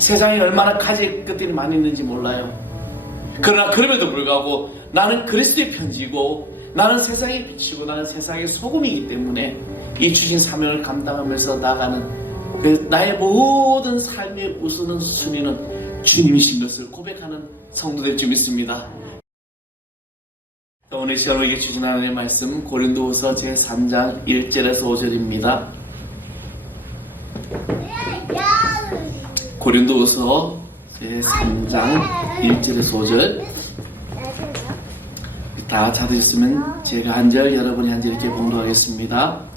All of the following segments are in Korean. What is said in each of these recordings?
세상에 얼마나 가지 것들이 많이 있는지 몰라요. 그러나 그럼에도 불구하고 나는 그리스도의 편지고 나는 세상의 빛이고 나는 세상의 소금이기 때문에 이 주신 사명을 감당하면서 나가는 나의 모든 삶의 우선은 순위는 주님이신 것을 고백하는 성도될 줄 믿습니다. 오늘 저에게 주신 하나님의 말씀 고린도후서 제3장 1절에서 5절입니다. 고린도후서 제3장 1절에서 5절 다 찾으셨으면 제가 한 절 여러분이 한 절 이렇게 봉독하겠습니다.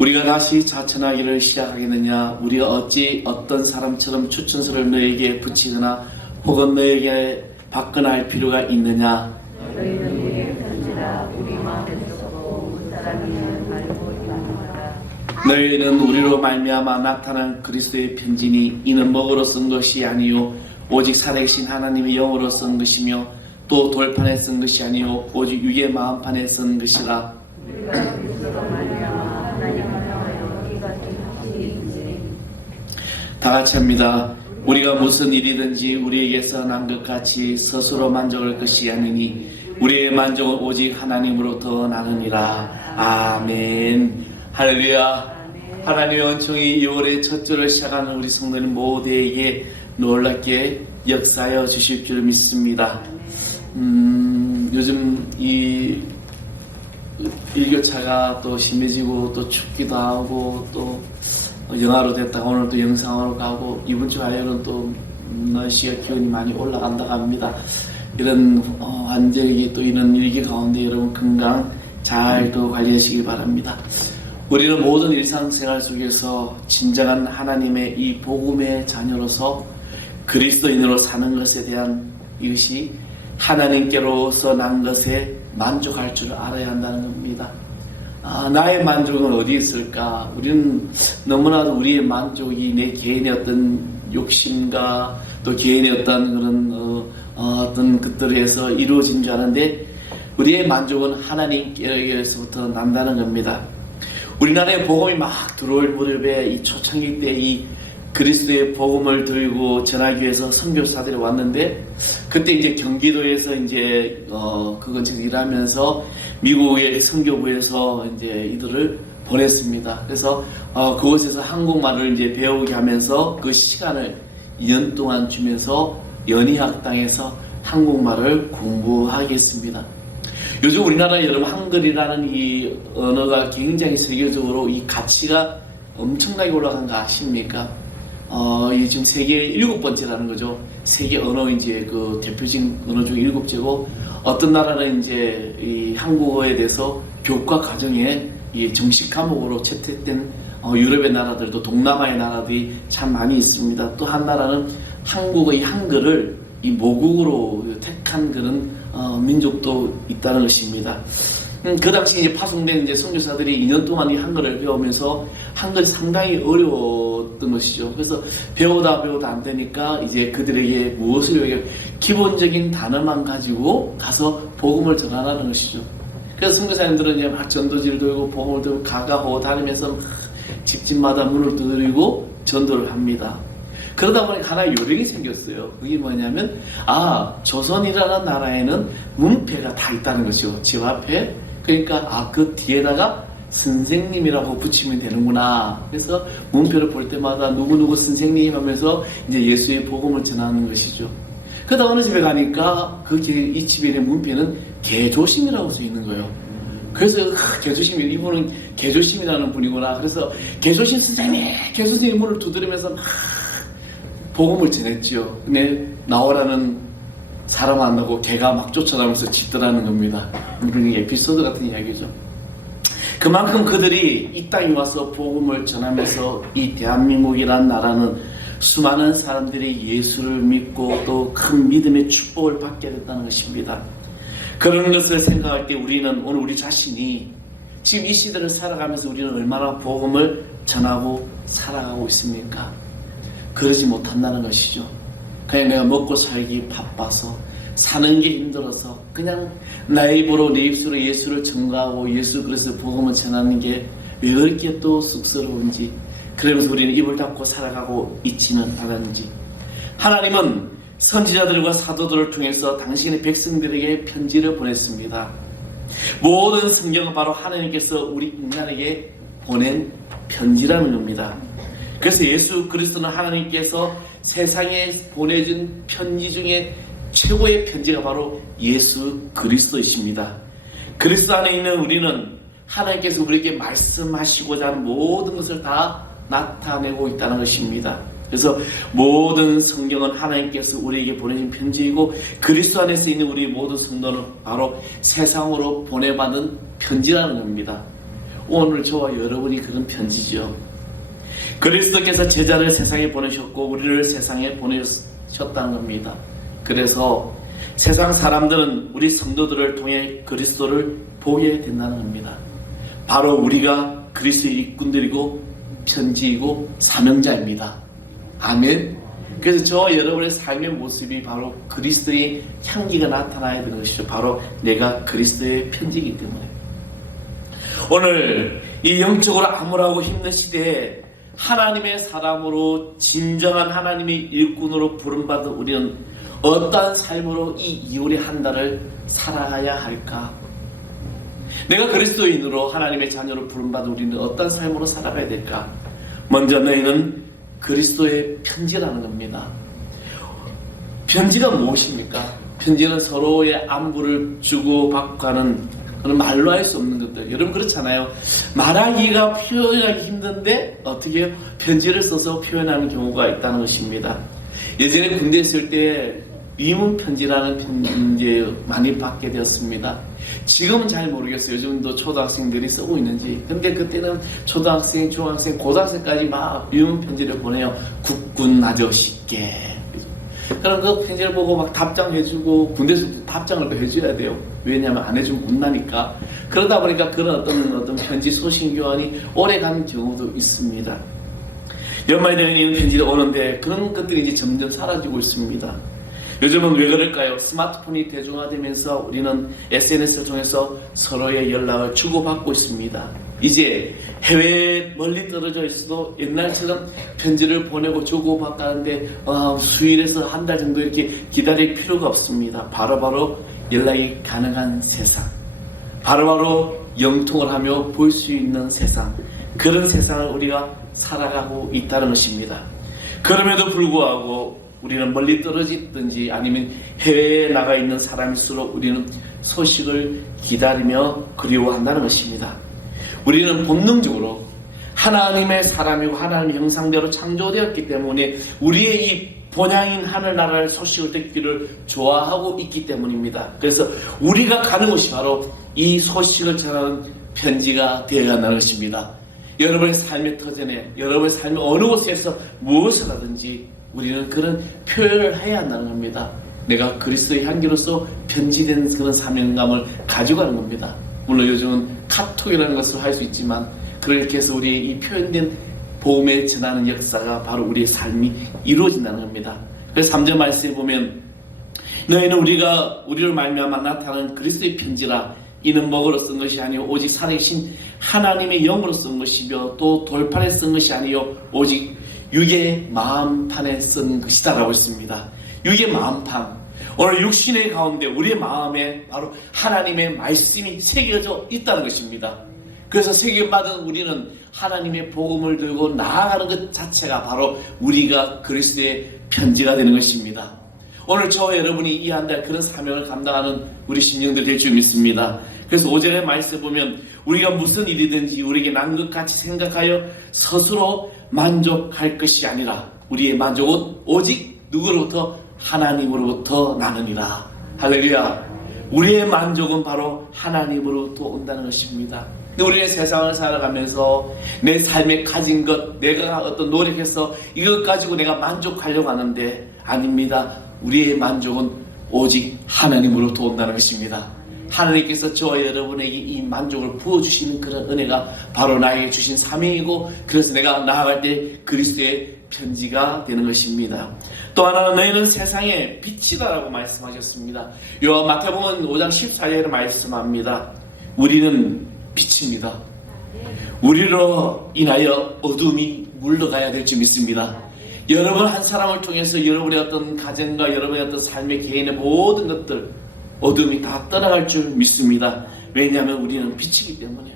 우리가 다시 자천하기를 시작하겠느냐? 우리가 어찌 어떤 사람처럼 추천서를 너에게 붙이거나 혹은 너에게 받거나 할 필요가 있느냐? 너희는 우리의 편지라 우리 마음에서 쓰고 그 사람이는 알고 있노라. 너희는 우리로 말미암아 나타난 그리스도의 편지니 이는 먹으로 쓴 것이 아니요 오직 살아계신 하나님의 영으로 쓴 것이며 또 돌판에 쓴 것이 아니요 오직 육의 마음판에 쓴 것이라. 우리가 그리스도로 말미암아 하나님을 향하여 이같이 하시리니 다 같이 합니다. 우리가 무슨 일이든지 우리에게서 난 것 같이 스스로 만족할 것이 아니니 우리의 만족은 오직 하나님으로부터 나느니라. 아멘. 할렐루야. 하나님의 은총이 2월의 첫 주를 시작하는 우리 성도님 모두에게 놀랍게 역사하여 주실 줄 믿습니다. 요즘 이 일교차가 또 심해지고 또 춥기도 하고 또 영하로 됐다가 오늘 또 영상으로 가고 이번 주 화요일은 또 날씨가 기온이 많이 올라간다고 합니다. 이런 환절기 또 이런 일기 가운데 여러분 건강 잘 또 관리하시기 바랍니다. 우리는 모든 일상생활 속에서 진정한 하나님의 이 복음의 자녀로서 그리스도인으로 사는 것에 대한 이것이 하나님께로서 난 것에 만족할 줄 알아야 한다는 겁니다. 나의 만족은 어디 있을까? 우리는 너무나도 우리의 만족이 내 개인의 어떤 욕심과 또 개인의 어떤 그런 어떤 것들에서 이루어진 줄 아는데 우리의 만족은 하나님께로부터 난다는 겁니다. 우리나라에 복음이 막 들어올 무렵에 이 초창기 때 이 그리스도의 복음을 들고 전하기 위해서 선교사들이 왔는데 그때 이제 경기도에서 이제 그곳에서 일하면서 미국의 선교부에서 이제 이들을 보냈습니다. 그래서 그곳에서 한국말을 이제 배우게 하면서 그 시간을 2년 동안 주면서 연희학당에서 한국말을 공부하게 했습니다. 요즘 우리나라 여러분 한글이라는 이 언어가 굉장히 세계적으로 이 가치가 엄청나게 올라간 거 아십니까? 이 지금 세계 7번째라는 거죠. 세계 언어 이제 그 대표적인 언어 중 7째고 어떤 나라는 이제 이 한국어에 대해서 교과 과정에 이 정식 과목으로 채택된 유럽의 나라들도 동남아의 나라들이 참 많이 있습니다. 또 한 나라는 한국의 한글을 이 모국으로 택한 그런 민족도 있다는 것입니다. 그 당시 이제 파송된 이제 선교사들이 2년 동안 이 한글을 배우면서 한글이 상당히 어려웠던 것이죠. 그래서 배우다 안 되니까 이제 그들에게 무엇을 배우게 기본적인 단어만 가지고 가서 복음을 전하라는 것이죠. 그래서 선교사님들은 이제 막 전도지를 들고 복음을 들고 가가호 다니면서 막 집집마다 문을 두드리고 전도를 합니다. 그러다 보니까 하나의 요령이 생겼어요. 그게 뭐냐면 조선이라는 나라에는 문패가 다 있다는 것이죠. 집 앞에. 그러니까 그 뒤에다가 선생님이라고 붙이면 되는구나. 그래서 문표를 볼 때마다 누구누구 선생님 하면서 이제 예수의 복음을 전하는 것이죠. 그러다 어느 집에 가니까 이 집에 있는 문패는 개조심이라고 써 있는 거예요. 그래서 개조심, 이분은 개조심이라는 분이구나. 그래서 개조심 선생님, 개조심 문을 두드리면서 막 복음을 전했지요. 근데 나오라는 사람 만나고 개가 막 쫓아다니면서 짖더라는 겁니다. 이런 에피소드 같은 이야기죠. 그만큼 그들이 이 땅에 와서 복음을 전하면서 이 대한민국이라는 나라는 수많은 사람들이 예수를 믿고 또 큰 믿음의 축복을 받게 됐다는 것입니다. 그런 것을 생각할 때 우리는 오늘 우리 자신이 지금 이 시대를 살아가면서 우리는 얼마나 복음을 전하고 살아가고 있습니까? 그러지 못한다는 것이죠. 그냥 내가 먹고 살기 바빠서 사는 게 힘들어서 그냥 나의 입으로 내 입술로 예수를 전가하고 예수 그리스도 복음을 전하는 게 왜 그렇게 또 쑥스러운지 그러면서 우리는 입을 닫고 살아가고 있지는 않았는지 하나님은 선지자들과 사도들을 통해서 당신의 백성들에게 편지를 보냈습니다. 모든 성경은 바로 하나님께서 우리 인간에게 보낸 편지라는 겁니다. 그래서 예수 그리스도는 하나님께서 세상에 보내준 편지 중에 최고의 편지가 바로 예수 그리스도이십니다. 그리스도 안에 있는 우리는 하나님께서 우리에게 말씀하시고자 하는 모든 것을 다 나타내고 있다는 것입니다. 그래서 모든 성경은 하나님께서 우리에게 보내신 편지이고 그리스도 안에서 있는 우리 모든 성도는 바로 세상으로 보내받은 편지라는 겁니다. 오늘 저와 여러분이 그런 편지죠. 그리스도께서 제자를 세상에 보내셨고 우리를 세상에 보내셨다는 겁니다. 그래서 세상 사람들은 우리 성도들을 통해 그리스도를 보게 된다는 겁니다. 바로 우리가 그리스도의 일꾼들이고 편지이고 사명자입니다. 아멘. 그래서 저와 여러분의 삶의 모습이 바로 그리스도의 향기가 나타나야 되는 것이죠. 바로 내가 그리스도의 편지이기 때문에. 오늘 이 영적으로 암울하고 힘든 시대에 하나님의 사람으로 진정한 하나님의 일꾼으로 부름받은 우리는 어떠한 삶으로 이 이후의 한 달을 살아야 할까? 내가 그리스도인으로 하나님의 자녀로 부름받은 우리는 어떤 삶으로 살아가야 될까? 먼저 너희는 그리스도의 편지라는 겁니다. 편지가 무엇입니까? 편지는 서로의 안부를 주고받고 하는 그런 말로 할 수 없는 것들. 여러분 그렇잖아요. 말하기가 표현하기 힘든데 어떻게 편지를 써서 표현하는 경우가 있다는 것입니다. 예전에 군대에 있을 때 위문 편지라는 편지 많이 받게 되었습니다. 지금은 잘 모르겠어요. 요즘도 초등학생들이 쓰고 있는지. 근데 그때는 초등학생, 중학생, 고등학생까지 막 위문 편지를 보내요. 국군 아저씨께. 그럼 그 편지를 보고 막 답장해주고 군대에서 답장을 또 해줘야 돼요. 왜냐하면 안 해주면 혼나니까. 그러다 보니까 그런 어떤 편지 소신 교환이 오래가는 경우도 있습니다. 연말에 되는 편지가 오는데 그런 것들이 이제 점점 사라지고 있습니다. 요즘은 왜 그럴까요? 스마트폰이 대중화되면서 우리는 SNS를 통해서 서로의 연락을 주고받고 있습니다. 이제 해외에 멀리 떨어져 있어도 옛날처럼 편지를 보내고 주고받고 하는데 수일에서 한 달 정도 이렇게 기다릴 필요가 없습니다. 바로바로 연락이 가능한 세상, 바로바로 영통을 하며 볼 수 있는 세상, 그런 세상을 우리가 살아가고 있다는 것입니다. 그럼에도 불구하고 우리는 멀리 떨어지든지 아니면 해외에 나가 있는 사람일수록 우리는 소식을 기다리며 그리워한다는 것입니다. 우리는 본능적으로 하나님의 사람이고 하나님의 형상대로 창조되었기 때문에 우리의 이 본향인 하늘나라의 소식을 듣기를 좋아하고 있기 때문입니다. 그래서 우리가 가는 곳이 바로 이 소식을 전하는 편지가 되어야 한다는 것입니다. 여러분의 삶의 터전에, 여러분의 삶의 어느 곳에서 무엇을 하든지 우리는 그런 표현을 해야 한다는 겁니다. 내가 그리스도의 향기로서 편지된 그런 사명감을 가지고 가는 겁니다. 물론 요즘은 카톡이라는 것을 할 수 있지만 그렇게 해서 우리의 이 표현된 복음에 전하는 역사가 바로 우리의 삶이 이루어진다는 겁니다. 그래서 3절 말씀에 보면 너희는 우리를 말미암아 나타나는 그리스도의 편지라 이는 먹으로 쓴 것이 아니요 오직 살아계신 하나님의 영으로 쓴 것이며 또 돌판에 쓴 것이 아니요 오직 육의 마음판에 쓴 것이다 라고 했습니다. 육의 마음판, 오늘 육신의 가운데 우리의 마음에 바로 하나님의 말씀이 새겨져 있다는 것입니다. 그래서 새겨받은 우리는 하나님의 복음을 들고 나아가는 것 자체가 바로 우리가 그리스도의 편지가 되는 것입니다. 오늘 저와 여러분이 이 한 달 그런 사명을 감당하는 우리 신령들 될 줄 믿습니다. 그래서 5절의 말씀을 보면 우리가 무슨 일이든지 우리에게 난 것 같이 생각하여 스스로 만족할 것이 아니라 우리의 만족은 오직 누구로부터? 하나님으로부터 나느니라. 할렐루야. 우리의 만족은 바로 하나님으로부터 온다는 것입니다. 우리의 세상을 살아가면서 내 삶에 가진 것, 내가 어떤 노력해서 이것 가지고 내가 만족하려고 하는데 아닙니다. 우리의 만족은 오직 하나님으로부터 온다는 것입니다. 하나님께서 저와 여러분에게 이 만족을 부어주시는 그런 은혜가 바로 나에게 주신 사명이고 그래서 내가 나아갈 때 그리스도의 편지가 되는 것입니다. 또 하나는 너희는 세상의 빛이다라고 말씀하셨습니다. 요한 마태복음 5장 14절에 말씀합니다. 우리는 빛입니다. 우리로 인하여 어둠이 물러가야 될 줄 믿습니다. 여러분 한 사람을 통해서 여러분의 어떤 가정과 여러분의 어떤 삶의 개인의 모든 것들 어둠이 다 떠나갈 줄 믿습니다. 왜냐하면 우리는 빛이기 때문에.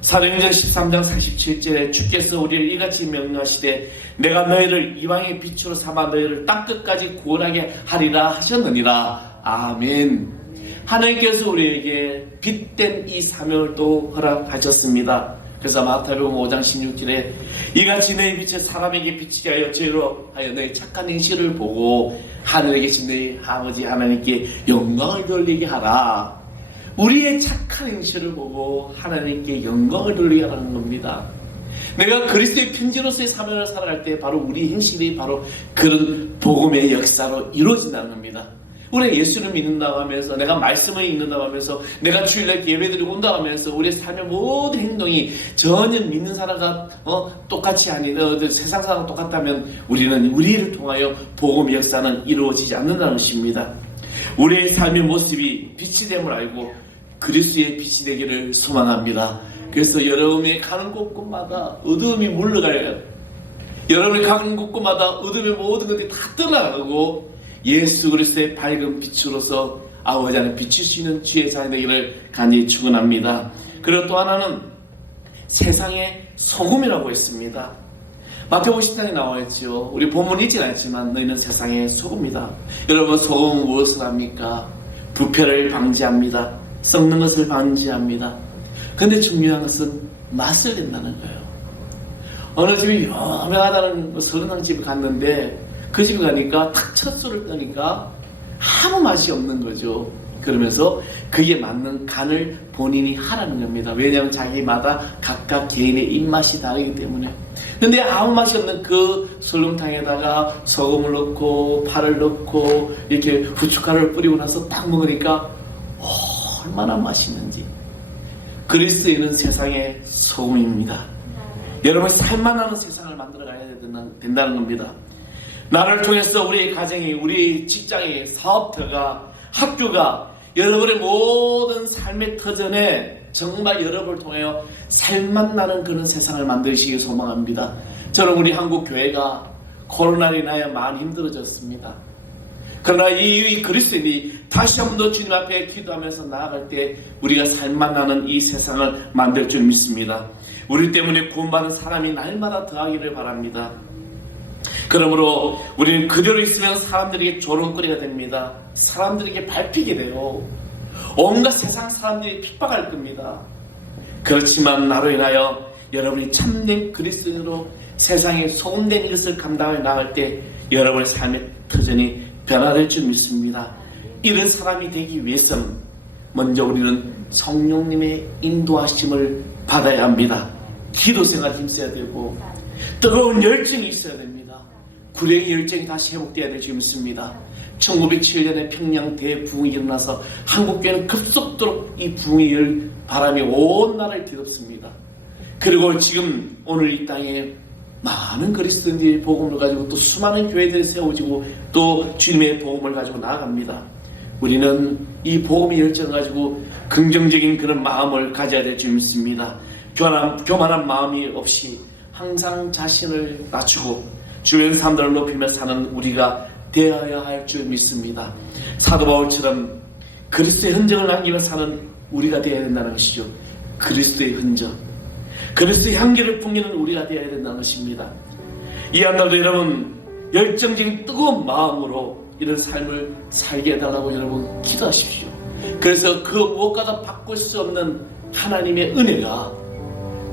사도행전 13장 47절에 주께서 우리를 이같이 명령하시되 내가 너희를 이방의 빛으로 삼아 너희를 땅끝까지 구원하게 하리라 하셨느니라. 아멘. 하나님께서 우리에게 빛된 이 사명을 또 허락하셨습니다. 그래서 마태복음 5장 16절에 이같이 너희 빛이 사람에게 비치게 하여 죄로 하여 너희 착한 행실을 보고 하늘에 계신 너희 아버지 하나님께 영광을 돌리게 하라. 우리의 착한 행실을 보고 하나님께 영광을 돌리게 하라는 겁니다. 내가 그리스도의 편지로서의 사명을 살아갈 때 바로 우리 행실이 바로 그런 복음의 역사로 이루어진다는 겁니다. 우리가 예수를 믿는다고 하면서 내가 말씀을 읽는다고 하면서 내가 주일날 예배드리고 온다고 하면서 우리의 삶의 모든 행동이 전혀 믿는 사람과 똑같이 아닌 세상 사람과 똑같다면 우리를 통하여 복음의 역사는 이루어지지 않는다는 것입니다. 우리의 삶의 모습이 빛이 됨을 알고 그리스도의 빛이 되기를 소망합니다. 그래서 여러분이 가는 곳곳마다 어두움이 물러가요. 여러분이 가는 곳곳마다 어둠의 모든 것들이 다 떠나가고 예수 그리스도의 밝은 빛으로서 아버지 안에 비칠 수 있는 주의 자녀 되기를 간절히 축원합니다. 그리고 또 하나는 세상의 소금이라고 했습니다. 마태복음 10장에 나와 있죠. 우리 본문이 있진 않지만 너희는 세상의 소금이다. 여러분, 소금은 무엇을 합니까? 부패를 방지합니다. 썩는 것을 방지합니다. 근데 중요한 것은 맛을 낸다는 거예요. 어느 집이 유명하다는 서른왕 집에 갔는데 그 집에 가니까 탁 첫 술을 떠니까 아무 맛이 없는 거죠. 그러면서 그에 맞는 간을 본인이 하라는 겁니다. 왜냐하면 자기마다 각각 개인의 입맛이 다르기 때문에. 근데 아무 맛이 없는 그 설렁탕에다가 소금을 넣고 파를 넣고 이렇게 후춧가루를 뿌리고 나서 딱 먹으니까 얼마나 맛있는지. 그리스도인은 세상의 소금입니다. 여러분, 살만하는 세상을 만들어가야 된다는 겁니다. 나를 통해서 우리 가정이, 우리 직장이, 사업터가, 학교가 여러분의 모든 삶의 터전에 정말 여러분을 통하여 살맛나는 그런 세상을 만드시길 소망합니다. 저는 우리 한국 교회가 코로나로 인하여 많이 힘들어졌습니다. 그러나 이 그리스도인이 다시 한 번 더 주님 앞에 기도하면서 나아갈 때 우리가 살맛나는 이 세상을 만들 줄 믿습니다. 우리 때문에 구원받은 사람이 날마다 더하기를 바랍니다. 그러므로 우리는 그대로 있으면 사람들에게 조롱거리가 됩니다. 사람들에게 밟히게 돼요. 온갖 세상 사람들이 핍박할 겁니다. 그렇지만 나로 인하여 여러분이 참된 그리스도인으로 세상에 소금된 이것을 감당해 나갈 때 여러분의 삶의 터전이 변화될 줄 믿습니다. 이런 사람이 되기 위해서는 먼저 우리는 성령님의 인도하심을 받아야 합니다. 기도 생활 힘써야 되고 뜨거운 열정이 있어야 됩니다. 구령의 열정이 다시 회복되어야 될 줄 믿습니다. 1907년에 평양 대부흥이 일어나서 한국교회는 급속도로 이 부흥의 바람이 온 나라를 뒤덮습니다. 그리고 지금 오늘 이 땅에 많은 그리스도인들이 복음을 가지고 또 수많은 교회들이 세워지고 또 주님의 복음을 가지고 나아갑니다. 우리는 이 복음의 열정을 가지고 긍정적인 그런 마음을 가져야 될 줄 믿습니다. 교만한 마음이 없이 항상 자신을 낮추고 주변 사람들을 높이며 사는 우리가 되어야 할 줄 믿습니다. 사도 바울처럼 그리스도의 흔적을 남기며 사는 우리가 되어야 된다는 것이죠. 그리스도의 흔적, 그리스도의 향기를 풍기는 우리가 되어야 된다는 것입니다. 이 한날도 여러분 열정적인 뜨거운 마음으로 이런 삶을 살게 해달라고 여러분 기도하십시오. 그래서 그 무엇과도 바꿀 수 없는 하나님의 은혜가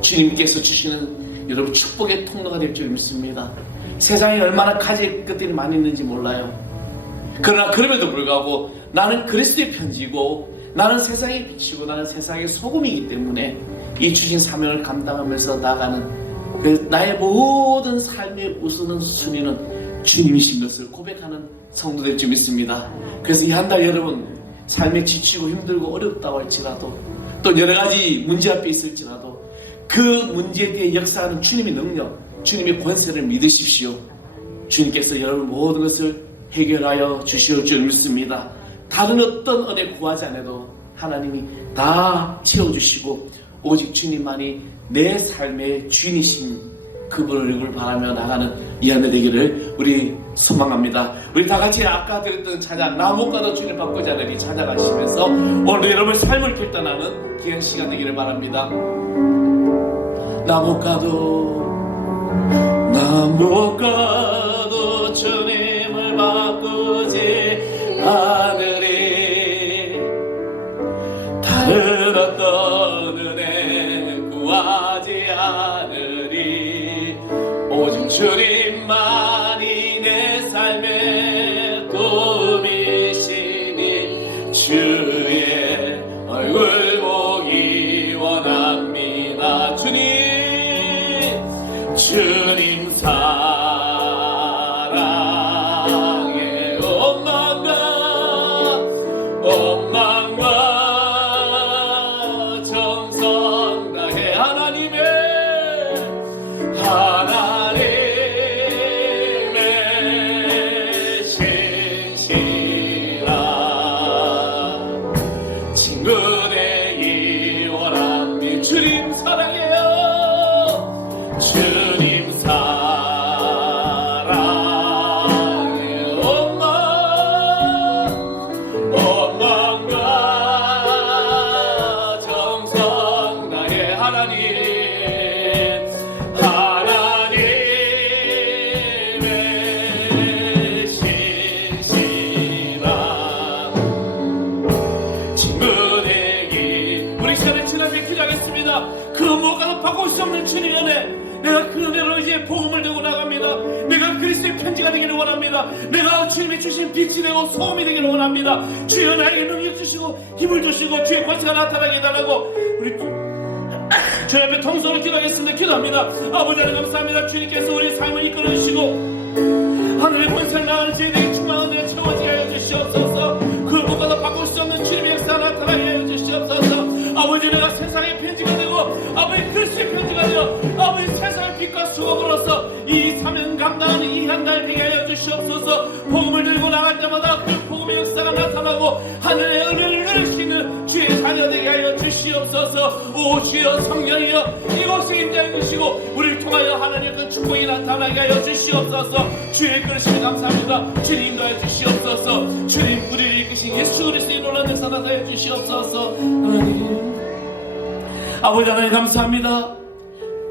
주님께서 주시는 여러분 축복의 통로가 될 줄 믿습니다. 세상에 얼마나 가질 것들이 많이 있는지 몰라요. 그러나 그럼에도 불구하고 나는 그리스도의 편지고 나는 세상의 빛이고 나는 세상의 소금이기 때문에 이 주신 사명을 감당하면서 나가는 그 나의 모든 삶의 우선은 순위는 주님이신 것을 고백하는 성도 될 줄 믿습니다. 그래서 이 한 달 여러분 삶에 지치고 힘들고 어렵다고 할지라도 또 여러 가지 문제 앞에 있을지라도 그 문제에 대해 역사하는 주님의 능력, 주님의 권세를 믿으십시오. 주님께서 여러분 모든 것을 해결하여 주실 줄 믿습니다. 다른 어떤 은혜 구하지 않아도 하나님이 다 채워주시고 오직 주님만이 내 삶의 주인이신 그분을 얼굴 바라며 나가는 이 한 해 되기를 우리 소망합니다. 우리 다 같이 아까 드렸던 찬양 나무가도 주님 바꾸지 않으리 찬양하시면서 오늘 여러분의 삶을 결단하는 귀한 시간 되기를 바랍니다. 나무가도 주님을 바꾸지 않으리 다른 어떤 은혜 구하지 않으리 오직 주님만이 내 삶의 도움이시니 주의 얼굴 보기 원합니다. 주님 사랑에 원망과 정성 다해 하나님의 신실한 친구 되기 원합니다. 주님 사랑해요. 주님 사랑에 원망과 정성 다해 하나님의 신실한 친구 되기 우리 시간에 지나게 기도하겠습니다. 그 무엇과도 바꿀 수 없는 주님의 은혜 내가 그 은혜로 이제 복음을 들고 나갑니다. 내가 그리스도의 편지가 되기를 원합니다. 내가 주님이 주신 빛이 되고 소금이 되기를 원합니다. 주여 나에게 능력 주시고 힘을 주시고 주의 권세가 나타나게 해달라고 우리 주 앞에 통성으로 기도하겠습니다. 기도합니다. 아버지 하나님 감사합니다. 주님께서 우리 삶을 이끌어 주시고 하늘의 권세를 나가는 저희들에게 충만한 은혜가 채워지게 하여 주시옵소서. 그 무엇과도 바꿀 수 없는 주님의 역사가 나타나게 하여 주시옵소서. 아버지 내가 세상의 편지가 되고 아버지 그리스도의 편지가 되어 아버지 세상의 빛과 수고로서 이 사명 감당하는 이 한 달 되게 하여 주시옵소서. 복음을 들고 나갈 때마다 그 복음의 역사가 나타나고 하늘의 은혜를 누리시는 주의 자녀 되게 하여 주시옵소서. 오 주여 성령이여 이곳에 임재해 주시고 우리를 통하여 하나님의 그 축복이 나타나게 하여 주시옵소서. 주의 그러심에 감사합니다. 주님 인도하여 주시옵소서. 주님 우리를 이끄신 예수 그리스도의 놀라운 역사 나타내 주시옵소서. 하나님 아버지 하나님 감사합니다.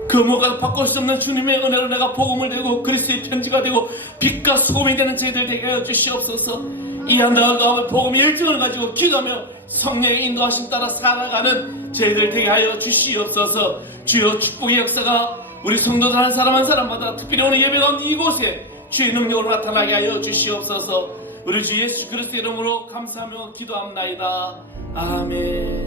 그 무엇과도 바꿀 수 없는 주님의 은혜로 내가 복음을 되고 그리스도의 편지가 되고 빛과 수금이 되는 저희들 되게 하여 주시옵소서. 이 한 달 가운데 복음의 일정을 가지고 기도하며 성령의 인도하심 따라 살아가는 저희들 되게 하여 주시옵소서. 주여 축복의 역사가 우리 성도들 한 사람 한 사람마다 특별히 오늘 예배가 이곳에 주의 능력으로 나타나게 하여 주시옵소서. 우리 주 예수 그리스도의 이름으로 감사하며 기도합나이다. 아멘.